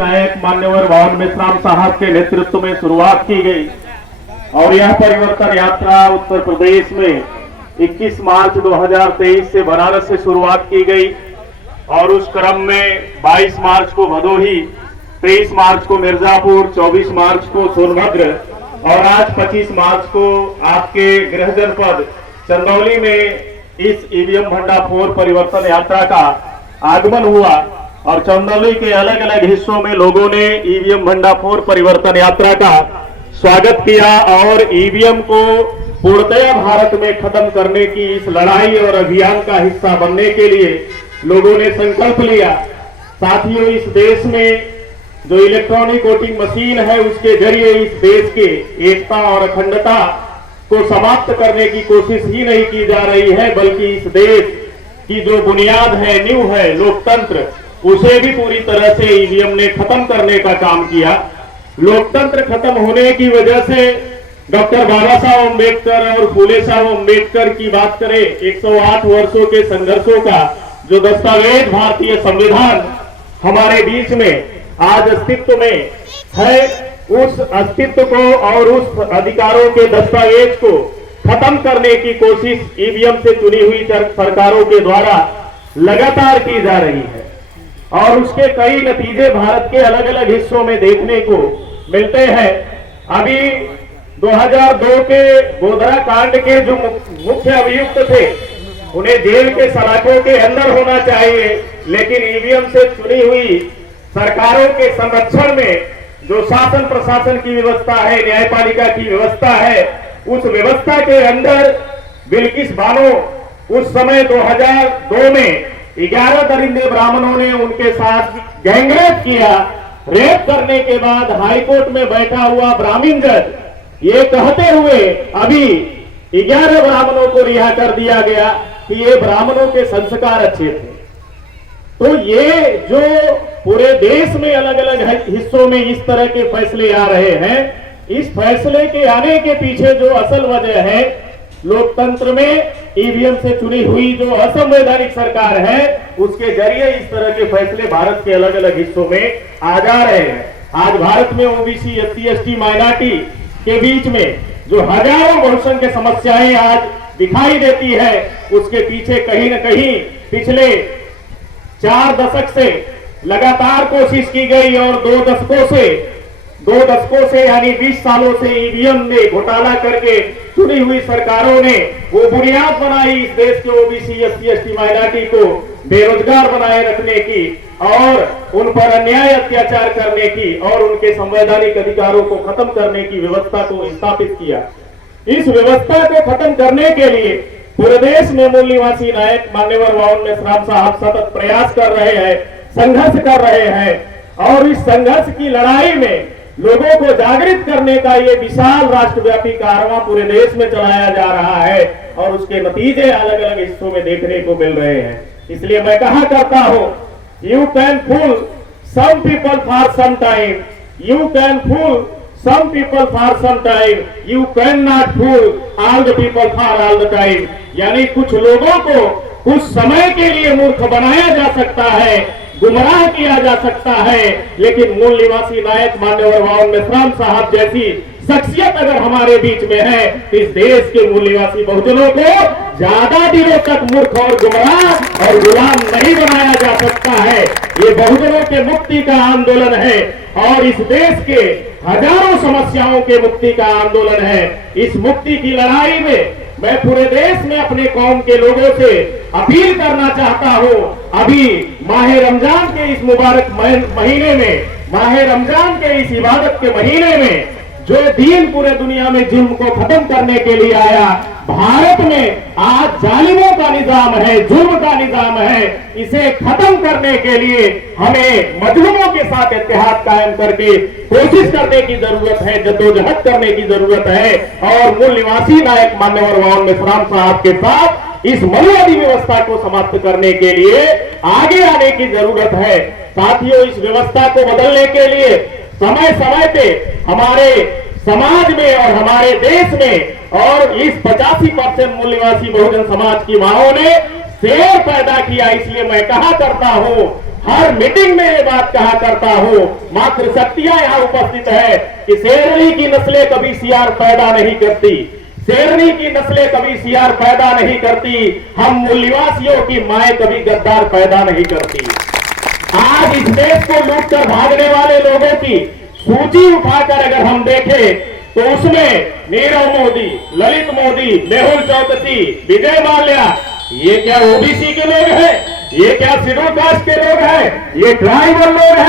नायक मान्यवर वाहन मेश्राम साहब के नेतृत्व में शुरुआत की गई और यह परिवर्तन यात्रा उत्तर प्रदेश में 21 मार्च 2023 से बनारस से शुरुआत की गई और उस क्रम में 22 मार्च को भदोही, 23 मार्च को मिर्जापुर, 24 मार्च को सोनभद्र और आज 25 मार्च को आपके गृह जनपद चंदौली में इस ईवीएम भंडाफोर परिवर्तन यात्रा का आगमन हुआ और चंदौली के अलग अलग हिस्सों में लोगों ने ईवीएम भंडाफोर परिवर्तन यात्रा का स्वागत किया और ईवीएम को पूर्णतया भारत में खत्म करने की इस लड़ाई और अभियान का हिस्सा बनने के लिए लोगों ने संकल्प लिया। साथियों, इस देश में जो इलेक्ट्रॉनिक वोटिंग मशीन है उसके जरिए इस देश के एकता और अखंडता को समाप्त करने की कोशिश ही नहीं की जा रही है, बल्कि इस देश की जो बुनियाद है, नींव है लोकतंत्र, उसे भी पूरी तरह से ईवीएम ने खत्म करने का काम किया। लोकतंत्र खत्म होने की वजह से डॉक्टर बाबा साहब अम्बेडकर और फूले साहब अम्बेडकर की बात करें, 108 वर्षों के संघर्षों का जो दस्तावेज भारतीय संविधान हमारे बीच में आज अस्तित्व में है, उस अस्तित्व को और उस अधिकारों के दस्तावेज को खत्म करने की कोशिश ईवीएम से चुनी हुई सरकारों के द्वारा लगातार की जा रही है और उसके कई नतीजे भारत के अलग अलग हिस्सों में देखने को मिलते हैं। अभी 2002 के गोधरा कांड के जो मुख्य अभियुक्त थे उन्हें जेल के सलाखों के अंदर होना चाहिए, लेकिन ईवीएम से चुनी हुई सरकारों के संरक्षण में जो शासन प्रशासन की व्यवस्था है, न्यायपालिका की व्यवस्था है, उस व्यवस्था के अंदर बिल्किस बानो उस समय 2002 में 11 दरिंदे ब्राह्मणों ने उनके साथ गैंगरेप किया। रेप करने के बाद हाईकोर्ट में बैठा हुआ ब्राह्मण जज ये कहते हुए अभी 11 ब्राह्मणों को रिहा कर दिया गया कि ये ब्राह्मणों के संस्कार अच्छे थे। तो ये जो पूरे देश में अलग अलग हिस्सों में इस तरह के फैसले आ रहे हैं, इस फैसले के आने के पीछे जो असल वजह है, लोकतंत्र में ईवीएम से चुनी हुई जो असंवैधानिक सरकार है उसके जरिए इस तरह के फैसले भारत के अलग अलग हिस्सों में आ जा रहे हैं। आज भारत में ओबीसी, एससी, एसटी, माइनॉरिटी के बीच में जो हजारों बहुसंख्य समस्याएं आज दिखाई देती है, उसके पीछे कहीं न कहीं पिछले 4 दशक से लगातार कोशिश की गई और 2 दशकों से यानी 20 सालों से ईवीएम ने घोटाला करके चुनी हुई सरकारों ने वो बुनियाद बनाई इस देश के ओबीसी, एससी, एसटी, माइनॉरिटी को बेरोजगार बनाए रखने की और उन पर अन्याय अत्याचार करने की और उनके संवैधानिक अधिकारों को खत्म करने की व्यवस्था को स्थापित किया। इस व्यवस्था को खत्म करने के लिए पूरे देश में मूल निवासी नायक मान्यवर वाहन मेश्राम साहब सतत प्रयास कर रहे हैं, संघर्ष कर रहे हैं और इस संघर्ष की लड़ाई में लोगों को जागृत करने का ये विशाल राष्ट्रव्यापी कारवां पूरे देश में चलाया जा रहा है और उसके नतीजे अलग अलग हिस्सों में देखने को मिल रहे हैं। इसलिए मैं कहा करता हूं, you can fool some people for some time, you can fool some people for some time, you can not fool all the people for all the time. यानी कुछ लोगों को कुछ समय के लिए मूर्ख बनाया जा सकता है, गुमराह किया जा सकता है, लेकिन मूल निवासी नायक मान्यवर वाहन मेश्राम साहब जैसी शख्सियत अगर हमारे बीच में है, इस देश के मूल निवासी बहुजनों को ज्यादा दिनों तक मूर्ख और गुमराह और गुलाम नहीं बनाया जा सकता है। ये बहुजनों के मुक्ति का आंदोलन है और इस देश के हजारों समस्याओं के मुक्ति का आंदोलन है। इस मुक्ति की लड़ाई में मैं पूरे देश में अपने कौम के लोगों से अपील करना चाहता हूं। अभी माह रमजान के इस मुबारक महीने में, माह रमजान के इस इबादत के महीने में जो दीन पूरे दुनिया में जुल्म को खत्म करने के लिए आया, भारत में आज जालिमों का निजाम है, जुल्म का निजाम है, इसे खत्म करने के लिए हमें मजलूमों के साथ इत्तेहाद कायम करके कोशिश करने की जरूरत है, जद्दोजहद करने की जरूरत है और मूल निवासी नायक मान्यवर वाहन मेश्राम साहब के साथ इस मनुवादी व्यवस्था को समाप्त करने के लिए आगे आने की जरूरत है। साथियों, इस व्यवस्था को बदलने के लिए समय समय पे हमारे समाज में और हमारे देश में और इस 85% मूल निवासी बहुजन समाज की माओं ने शेर पैदा किया। इसलिए मैं कहा करता हूं, हर मीटिंग में ये बात कहा करता हूं, मात्र सत्या यहां उपस्थित है कि शेरनी की नस्लें कभी सियार पैदा नहीं करती, शेरनी की नस्लें कभी सियार पैदा नहीं करती, हम मूल्यवासियों की माएं कभी गद्दार पैदा नहीं करती। आज इस देश को लूटकर भागने वाले लोगों की सूची उठाकर अगर हम देखें तो उसमें नीरव मोदी, ललित मोदी, मेहुल चौकसी, विजय माल्या, ये क्या ओबीसी के लोग हैं? ये क्या शेड्यूल कास्ट के लोग हैं? ये ट्राइबल लोग हैं?